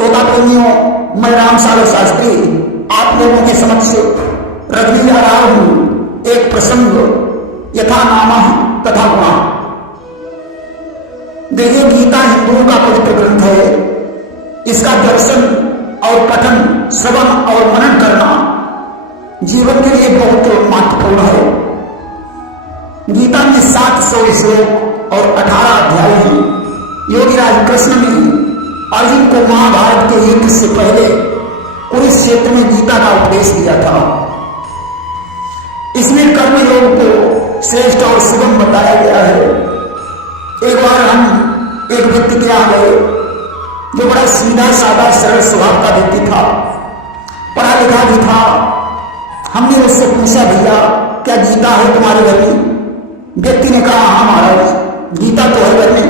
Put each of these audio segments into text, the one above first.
श्रोता प्रेमियों, मैं राम सागर शास्त्री आप लोगों के समक्ष रखने जा रहा हूं एक प्रसंग, यथा नामः तथा गुणः। देखिए, गीता हिंदुओं का पवित्र ग्रंथ है। इसका दर्शन और पठन, श्रवण और मनन करना जीवन के लिए बहुत महत्वपूर्ण है। गीता में 700 श्लोक और 18 अध्याय हैं। योगीराज कृष्ण ने अर्जुन को महाभारत के युद्ध से पहले कुरुक्षेत्र में गीता का उपदेश दिया था। इसमें कर्मयोग को श्रेष्ठ और सुगम बताया गया है। एक बार हम एक व्यक्ति के यहाँ गए जो बड़ा सीधा साधा सरल स्वभाव का व्यक्ति था, पढ़ा लिखा भी था। हमने उससे पूछा, भैया क्या गीता है तुम्हारे घर में? व्यक्ति ने कहा, हाँ महाराज, गीता तो है घर में।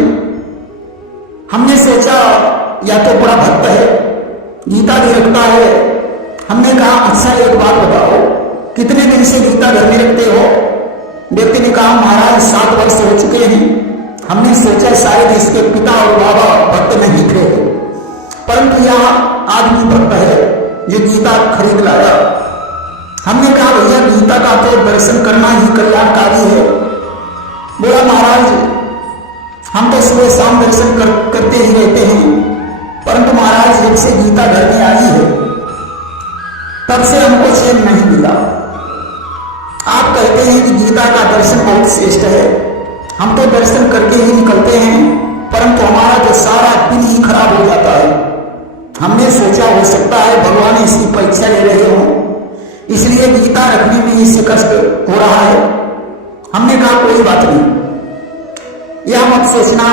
हमने सोचा या तो बड़ा भक्त है, गीता भी रखता है। हमने कहा, अच्छा एक बात बताओ, कितने दिन से गीता घर में रखते हो? व्यक्ति ने कहा, महाराज 7 वर्ष हो चुके हैं। हमने सोचा शायद इसके पिता और बाबा भक्त नहीं थे, परंतु यह आदमी भक्त है जो गीता खरीद लाया। हमने कहा, भैया गीता का तो दर्शन करना ही कल्याणकारी है। बोला, महाराज हम तो सुबह शाम दर्शन करते ही रहते हैं, परंतु महाराज जब से गीता घर में आई है तब से हमको चैन नहीं मिला। आप कहते हैं कि गीता का दर्शन बहुत श्रेष्ठ है, हम तो दर्शन करके ही निकलते हैं, परंतु हमारा तो सारा दिन ही खराब हो जाता है। हमने सोचा हो सकता है भगवान इसकी परीक्षा ले रहे हो, इसलिए गीता रखने में इससे कष्ट हो रहा है। हमने कहा, कोई बात नहीं, यह मत सोचना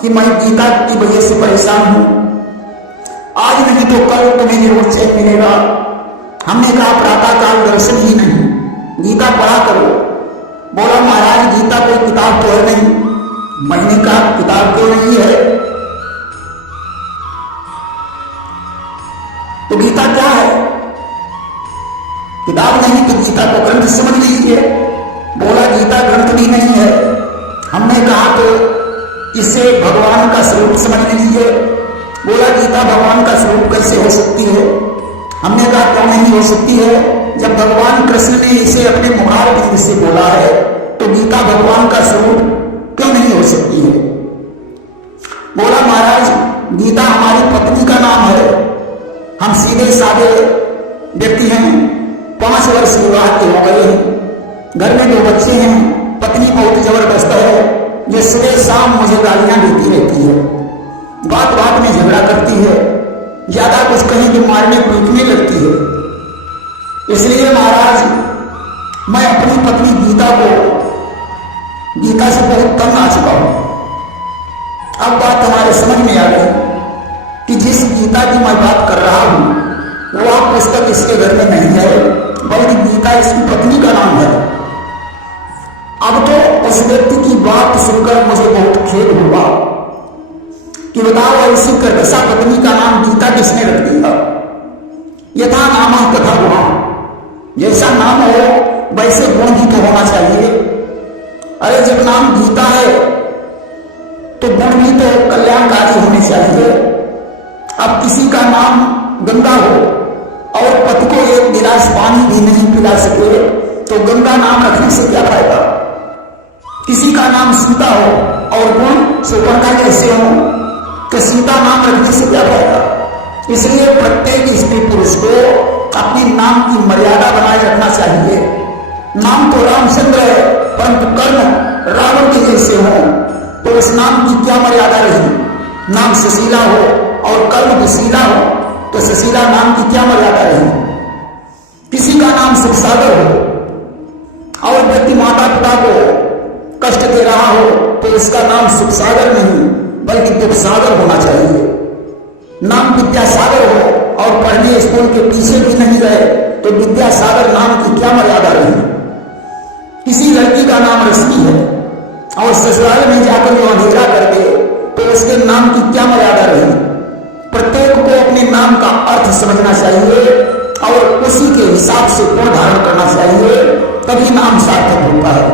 कि मैं गीता की वजह से परेशान हूं, आज नहीं तो कल तुम्हें जरूर चैन मिलेगा। हमने कहा, प्रातः काल दर्शन ही नहीं, गीता पढ़ा करो। बोला, महाराज गीता कोई किताब तो है नहीं। मैंने कहा, किताब क्यों नहीं है? तो गीता क्या है? किताब नहीं तो गीता को ग्रंथ समझ लीजिए। बोला, गीता ग्रंथ भी नहीं है। हमने कहा, तो इसे भगवान का स्वरूप समझ लीजिए। बोला, गीता भगवान का स्वरूप कैसे हो सकती है? हमने कहा, क्यों नहीं हो सकती है? जब भगवान कृष्ण ने इसे अपने मुखार बिंद से बोला है तो गीता भगवान का स्वरूप क्यों नहीं हो सकती है? बोला, महाराज गीता हमारी पत्नी का नाम है। हम सीधे साधे व्यक्ति हैं, 5 वर्ष विवाह के हो गए हैं, घर में 2 बच्चे हैं। पत्नी बहुत जबरदस्त है जो सुबह शाम मुझे गालियां देती रहती है, बात बात में झगड़ा करती है, ज्यादा कुछ कहीं तो मारने पीटने लगती है। इसलिए महाराज मैं अपनी पत्नी गीता से बहुत तंग आ चुका हूं। अब बात हमारे समझ में आ गई कि जिस गीता की मैं बात कर रहा हूं वह पुस्तक इसके घर में नहीं है, बल्कि गीता इसकी पत्नी का नाम है। अब तो उस व्यक्ति की बात सुनकर मुझे बहुत खेद हुआ कि बताओ, ऐसी कर्कशा पत्नी का नाम गीता किसने रख दिया? यथा नामः तथा गुणः, जैसा नाम हो वैसे गुण भी तो होना चाहिए। अरे जब नाम गीता है तो गुण भी तो कल्याणकारी होने चाहिए। अब किसी का नाम गंगा हो और पति को एक गिलास पानी भी नहीं पिला सके तो गंगा नाम रखने से क्या फायदा? किसी का नाम सीता हो और गुण सुपर्णा जैसे हो तो सीता नाम रखने से क्या फायदा? इसलिए प्रत्येक स्त्री पुरुष को अपने नाम की मर्यादा बनाए रखना चाहिए। नाम तो रामचंद्र है, परंतु कर्म रावण के जैसे हो तो उस नाम की क्या मर्यादा रही? नाम सुशीला हो और कर्म दुशीला हो तो सुशीला नाम की क्या मर्यादा रही? किसी का नाम सुखसागर हो और व्यक्ति माता पिता को कष्ट दे रहा हो तो उसका नाम सुखसागर नहीं बल्कि दुखसागर होना चाहिए। नाम विद्यासागर हो और पढ़ने स्कूल के पीछे भी नहीं गए तो विद्यासागर नाम की क्या मर्यादा रही? किसी लड़की का नाम रश्मि है और ससुराल में जाकर वो अंधेरा कर दे तो उसके नाम की क्या मर्यादा रही? प्रत्येक को अपने नाम का अर्थ समझना चाहिए और उसी के हिसाब से गुण धारण करना चाहिए, तभी नाम सार्थक होता है।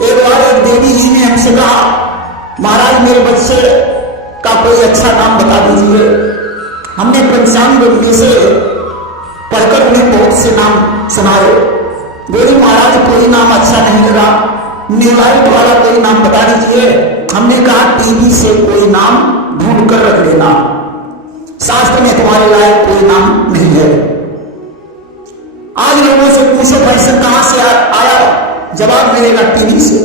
एक बार एक देवी जी ने हमसे कहा, महाराज मेरे बच्चे का कोई अच्छा नाम बता दीजिए। हमने पंचांग में से पढ़कर उन्हें बहुत से नाम सुनाए। बोले महाराज कोई नाम अच्छा नहीं लगा, निर्वाहित वाला कोई नाम बता दीजिए। हमने कहा टीवी से कोई नाम ढूंढ कर रख लेना, शास्त्र में तुम्हारे लायक कोई नाम नहीं है। आज लोगों से पूछो फैशन कहां से आया, जवाब मिलेगा टीवी से।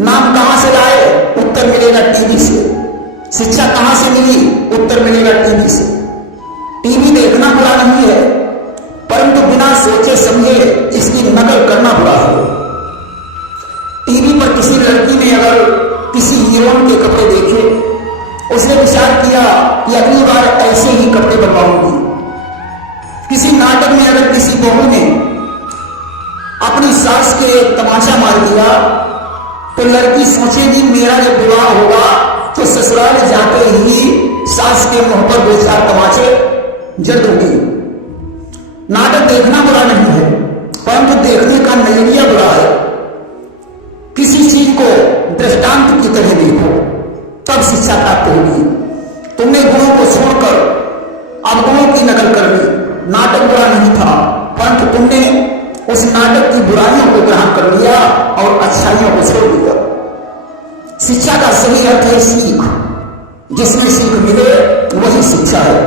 नाम कहां से लाए, उत्तर मिलेगा टीवी से। शिक्षा कहां से मिली, उत्तर मिलेगा टीवी से। टीवी देखना बुरा नहीं है, परंतु बिना सोचे समझे इसकी नकल करना बुरा है। टीवी पर किसी लड़की ने अगर किसी हीरोइन के कपड़े देखे, उसने विचार किया कि अगली बार ऐसे ही कपड़े बनवाऊंगी। किसी नाटक में अगर किसी बहू ने अपनी सास के तमाचा मार दिया, तो लड़की सोचेगी मेरा जब विवाह होगा तो ससुराल जाते ही सास के मुंह पर 2-4 तमाचे जड़ दूंगी। नाटक देखना बुरा नहीं है, परंतु देखने का नजरिया बुरा है। किसी चीज को दृष्टांत की तरह देखो, तब शिक्षा प्राप्त होगी। तुमने गुणों को छोड़कर अवगुणों की नकल कर ली। नाटक बुरा नहीं था, परंतु तुमने उस नाटक की बुराइयों को ग्रहण कर लिया और अच्छाइयों को छोड़ दिया। शिक्षा का सही अर्थ है सीख। जिसमें सीख मिले वही शिक्षा है।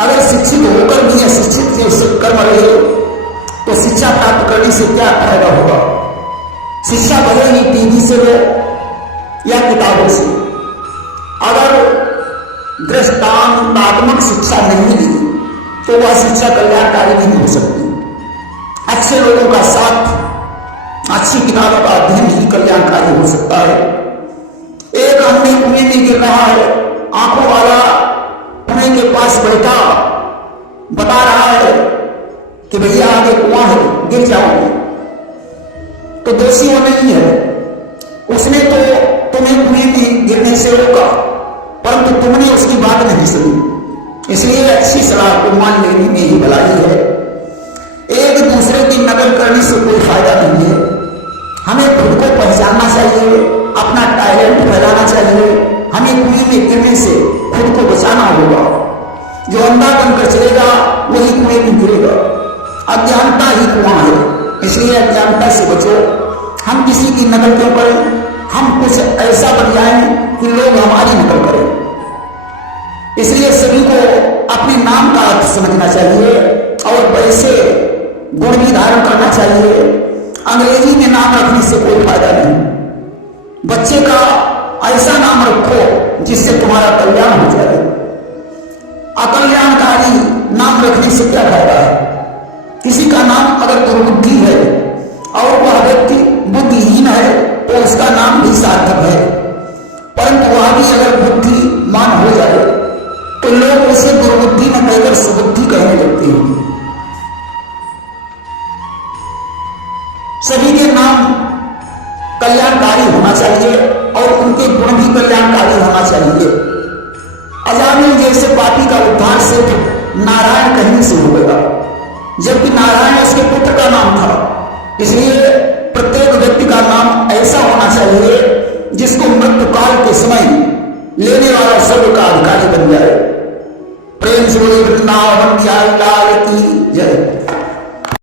अगर शिक्षित होकर भी अशिक्षित जैसे कर्म रहे तो शिक्षा प्राप्त करने से क्या फायदा होगा। शिक्षा भले ही टीवी से हो या किताबों से, अगर दृष्टांतात्मक शिक्षा नहीं दी तो वह शिक्षा कल्याणकारी नहीं हो सकती। अच्छे लोगों का साथ, अच्छी किताबों का अध्ययन ही कल्याणकारी हो सकता है। एक आदमी कुएं में गिर रहा है, आंखों वाला कुएं के पास बैठा बता रहा है कि भैया आगे कुआं है, गिर जाओगे, तो दोषी वो नहीं है। उसने तो तुम्हें कुएं में गिरने से रोका, परंतु तुमने उसकी बात नहीं सुनी। इसलिए अच्छी सलाह को मान लेने में ही भलाई है। एक दूसरे की नकल करने से कोई फायदा नहीं है। हमें खुद को पहचानना चाहिए, अपना टैलेंट फैलाना चाहिए। हमें कुएं में गिरने से खुद को बचाना होगा। जो अंधा बनकर चलेगा वही कुएं में गिरेगा। अज्ञानता ही कुआं है, इसलिए अज्ञानता से बचो। हम किसी की नकल क्यों करें, हम कुछ ऐसा बन जाएं कि लोग हमारी नकल करें। इसलिए सभी को अपने नाम का अर्थ समझना चाहिए और वैसे गुण भी धारण करना चाहिए। अंग्रेजी में नाम रखने से कोई फायदा नहीं। बच्चे का ऐसा नाम रखो जिससे तुम्हारा कल्याण हो जाए। अकल्याणकारी नाम रखने से क्या फायदा है। किसी का नाम अगर दुर्बुद्धि है और वह व्यक्ति बुद्धिहीन है तो उसका नाम भी सार्थक है, परंतु वह भी अगर बुद्धिमान हो जाए तो लोग उसे दुर्बुद्धि न कहकर सुबुद्धि कहने लगते हैं। सभी के नाम कल्याणकारी होना चाहिए और उनके गुण भी कल्याणकारी होना चाहिए। अजामिल जैसे पापी का उद्धार सिर्फ नारायण कहने से हो गया, जबकि नारायण उसके पुत्र का नाम था।